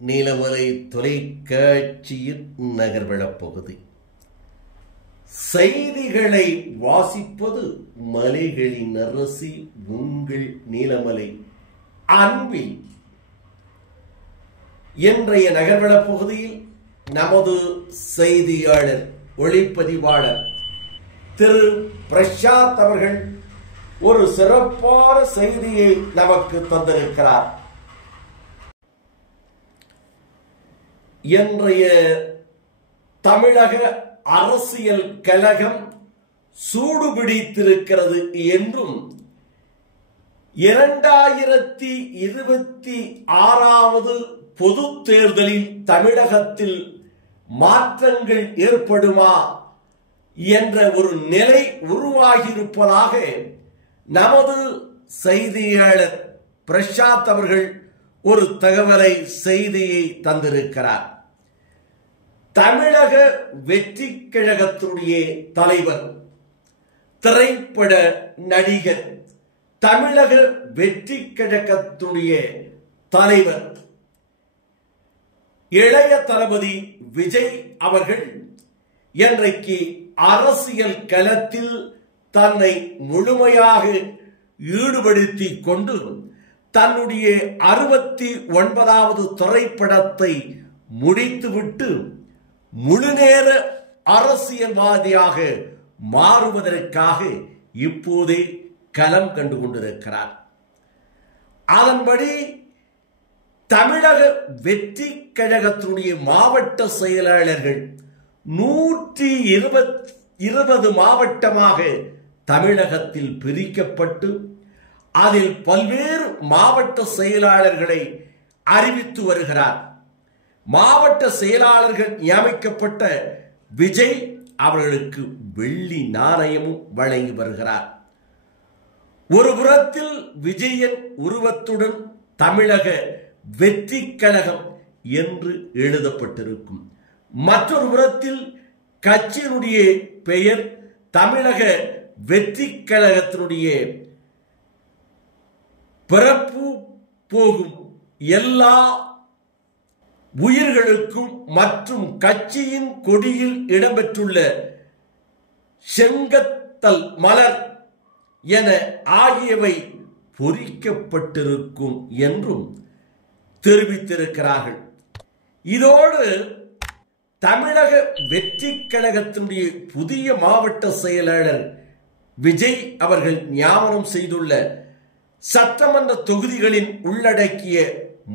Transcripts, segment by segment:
நீலமலை தொலைக்காட்சியின் நகர்வளப் பகுதி. செய்திகளை வாசிப்பது மலைகளின் அரசி உங்கள் நீலமலை அன்பில். இன்றைய நகர்வளப் பகுதியில் நமது செய்தியாளர் ஒளிப்பதிவாளர் திரு பிரசாத் அவர்கள் ஒரு சிறப்பான செய்தியை நமக்கு தந்திருக்கிறார். இன்றைய தமிழக அரசியல் கலகம் சூடுபிடித்திருக்கிறது என்றும் 2026 பொது தேர்தலில் தமிழகத்தில் மாற்றங்கள் ஏற்படுமா என்ற ஒரு நிலை உருவாகியிருப்பதாக நமது செய்தியாளர் பிரசாத் அவர்கள் ஒரு தகவலை செய்தியை தந்திருக்கிறார். தமிழக வெற்றி கழகத்துடைய தலைவர், திரைப்பட நடிகர், தமிழக வெற்றி கழகத்துடைய தலைவர் இளைய தளபதி விஜய் அவர்கள் இன்றைக்கு அரசியல் களத்தில் தன்னை முழுமையாக ஈடுபடுத்திக் கொண்டு தன்னுடைய 69வது திரைப்படத்தை முடித்துவிட்டு முழுநேர அரசியல்வாதியாக மாறுவதற்காக இப்போதே களம் கண்டு கொண்டிருக்கிறார். அதன்படி தமிழக வெற்றி கழகத்தினுடைய மாவட்ட செயலாளர்கள் 120 மாவட்டமாக தமிழகத்தில் பிரிக்கப்பட்டு அதில் பல்வேறு மாவட்ட செயலாளர்களை அறிவித்து வருகிறார். மாவட்ட செயலாளர்கள் நியமிக்கப்பட்ட விஜய் அவர்களுக்கு வெள்ளி நாணயமும் வழங்கி வருகிறார். ஒரு புறத்தில் விஜயன் உருவத்துடன் தமிழக வெற்றி கழகம் என்று எழுதப்பட்டிருக்கும், மற்றொரு புறத்தில் கட்சியினுடைய பெயர் தமிழக வெற்றி கழகத்தினுடைய பிறப்பு போகும் எல்லா உயிர்களுக்கும் மற்றும் கட்சியின் கொடியில் இடம்பெற்றுள்ள செங்கத்தல் மலர் என ஆகியவை பொறிக்கப்பட்டிருக்கும் என்றும் தெரிவித்திருக்கிறார்கள். இதோடு தமிழக வெற்றி கழகத்தினுடைய புதிய மாவட்ட செயலாளர் விஜய் அவர்கள் நியமனம் செய்துள்ள சட்டமன்ற தொகுதிகளின் உள்ளடக்கிய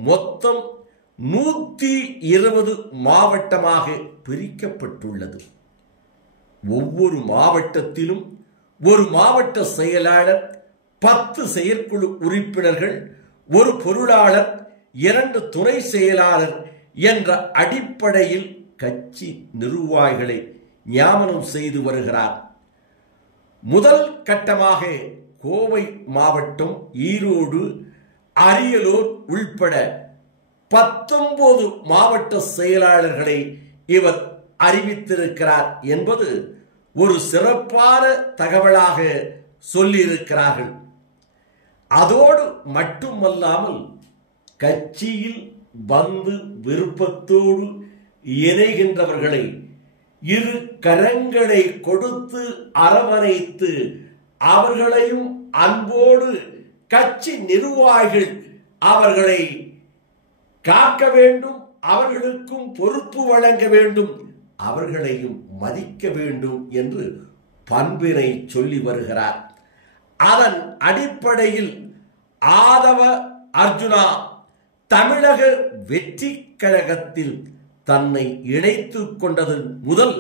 மொத்தம் 120 மாவட்டமாக பிரிக்கப்பட்டுள்ளது. ஒவ்வொரு மாவட்டத்திலும் ஒரு மாவட்ட செயலாளர், 10 செயற்குழு உறுப்பினர்கள், ஒரு பொருளாளர், 2 துணை செயலாளர் என்ற அடிப்படையில் கட்சி நிர்வாகிகளை நியமனம் செய்து வருகிறார். முதல் கட்டமாக கோவை மாவட்டம், ஈரோடு, அரியலூர் உள்பட 19 மாவட்ட செயலாளர்களை இவர் அறிவித்திருக்கிறார் என்பது ஒரு சிறப்பான தகவலாக சொல்லியிருக்கிறார்கள். அதோடு மட்டுமல்லாமல் கட்சியில் வந்து விருப்பத்தோடு இணைகின்றவர்களை இரு கரங்களை கொடுத்து அரவணைத்து அவர்களையும் அன்போடு கட்சி நிர்வாகிகள் அவர்களை காக்க வேண்டும், அவர்களுக்கும் பொறுப்பு வழங்க வேண்டும், அவர்களையும் மதிக்க வேண்டும் என்று பண்பினை சொல்லி வருகிறார். அதன் அடிப்படையில் ஆதவ அர்ஜுனா தமிழக வெற்றி கழகத்தில் தன்னை இணைத்துக் கொண்டது முதல்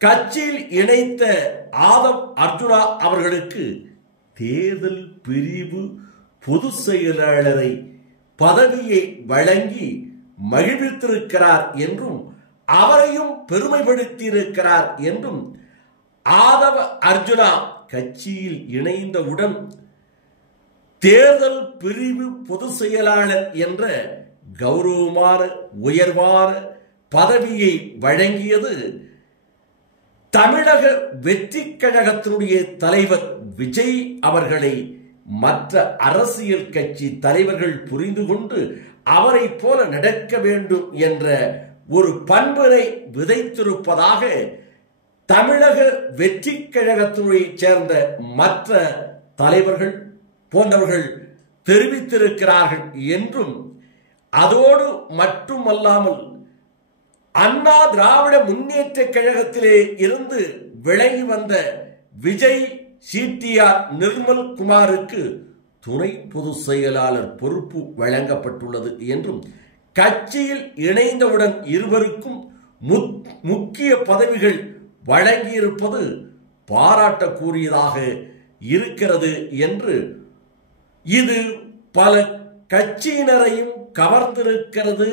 கட்சியில் இணைத்த ஆதவ் அர்ஜுனா அவர்களுக்கு தேர்தல் பிரிவு பொதுச் செயலாளரை பதவியை வழங்கி மகிழ்வித்திருக்கிறார் என்றும் அவரையும் பெருமைப்படுத்தியிருக்கிறார் என்றும் ஆதவ அர்ஜுனா கட்சியில் இணைந்தவுடன் தேர்தல் பிரிவு பொதுச் செயலாளர் என்ற கௌரவமான உயர்வான பதவியை வழங்கியது தமிழக வெற்றி கழகத்தினுடைய தலைவர் விஜய் அவர்களை மற்ற அரசியல் கட்சி தலைவர்கள் புரிந்து கொண்டு அவரை போல நடக்க வேண்டும் என்ற ஒரு பண்பினை விதைத்திருப்பதாக தமிழக வெற்றி கழகத்தைச் சேர்ந்த மற்ற தலைவர்கள் போன்றவர்கள் தெரிவித்திருக்கிறார்கள் என்றும், அதோடு மட்டுமல்லாமல் அண்ணா திராவிட முன்னேற்ற கழகத்திலே இருந்து விலகி வந்த விஜய் சிடிஆர் நிர்மல் குமாருக்கு துணை பொதுச் செயலாளர் பொறுப்பு வழங்கப்பட்டுள்ளது என்றும், கட்சியில் இணைந்தவுடன் இருவருக்கும் முக்கிய பதவிகள் வழங்கியிருப்பது பாராட்டக்கூடியதாக இருக்கிறது என்று, இது பல கட்சியினரையும் கவர்ந்திருக்கிறது,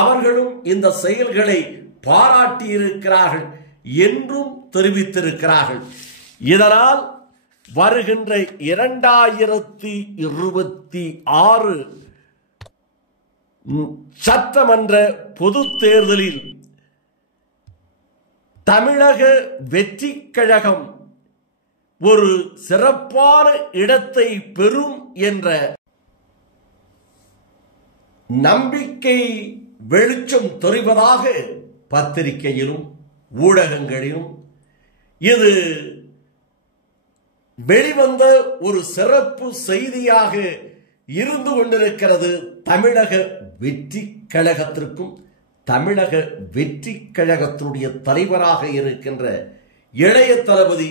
அவர்களும் இந்த செயல்களை பாராட்டியிருக்கிறார்கள் என்றும் தெரிவித்திருக்கிறார்கள். இதனால் வருகின்ற 2026 சட்டமன்ற பொதுத் தேர்தலில் தமிழக வெற்றி கழகம் ஒரு சிறப்பான இடத்தை பெறும் என்ற நம்பிக்கை வெளிச்சம் தெரிவதாக பத்திரிகையிலும் ஊடகங்களிலும் இது வெளிவந்த ஒரு சிறப்பு செய்தியாக இருந்து கொண்டிருக்கிறது. தமிழக வெற்றி கழகத்திற்கும் தமிழக வெற்றி கழகத்தினுடைய தலைவராக இருக்கின்ற இளைய தளபதி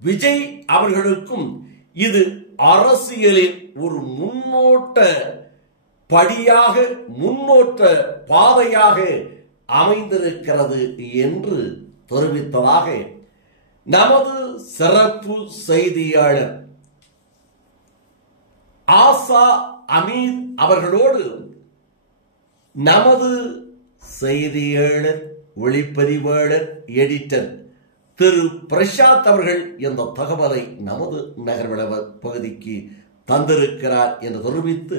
விஜய் அவர்களுக்கும் இது அரசியலில் ஒரு முன்னோட்ட படியாக, முன்னோட்ட பாதையாக அமைந்திருக்கிறது என்று தெரிவித்ததாக நமது சிறப்பு செய்தியாளர் ஆசா அமீத் அவர்களோடு நமது செய்தியாளர், ஒளிப்பதிவாளர், எடிட்டர் திரு பிரசாத் அவர்கள் இந்த தகவலை நமது நகர்வள பகுதிக்கு தந்திருக்கிறார் என்று தெரிவித்து,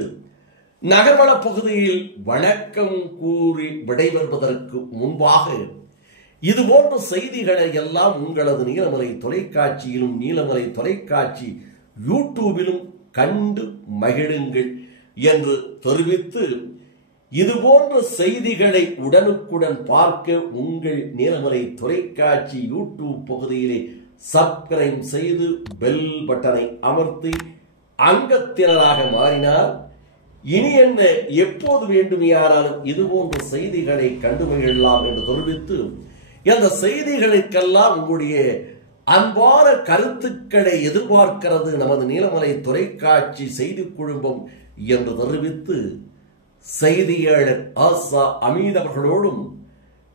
நகர்வள பகுதியில் வணக்கம் கூறி விடைபெறுவதற்கு முன்பாக இதுபோன்ற செய்திகளை எல்லாம் உங்களது நீலமலை தொலைக்காட்சியிலும் நீலமலை தொலைக்காட்சி யூடியூபிலும் கண்டு மகிழுங்கள் என்று தெரிவித்து, இதுபோன்ற செய்திகளை உடனுக்குடன் பார்க்க உங்கள் நீலமலை தொலைக்காட்சி யூடியூப் பகுதியிலே சப்ஸ்கிரைப் செய்து பெல் பட்டனை அமர்த்தி அங்கத்தினராக மாறினால் இனி என்ன எப்போது வேண்டுமையானாலும் இதுபோன்ற செய்திகளை கண்டு மகிழலாம் என்று தெரிவித்து, இந்த செய்திகளுக்கெல்லாம் உங்களுடைய அன்பான கருத்துக்களை எதிர்பார்க்கிறது நமது நீலமலை தொலைக்காட்சி செய்தி குழுமம் என்று தெரிவித்து, செய்தியாளர் ஆசா அமீத் அவர்களோடும்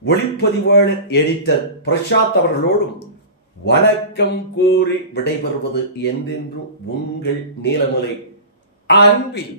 ஒளிப்பதிவாளர் எடிட்டர் பிரசாத் அவர்களோடும் வணக்கம் கூறி விடைபெறுவது என்றென்றும் உங்கள் நீலமலை அன்பில்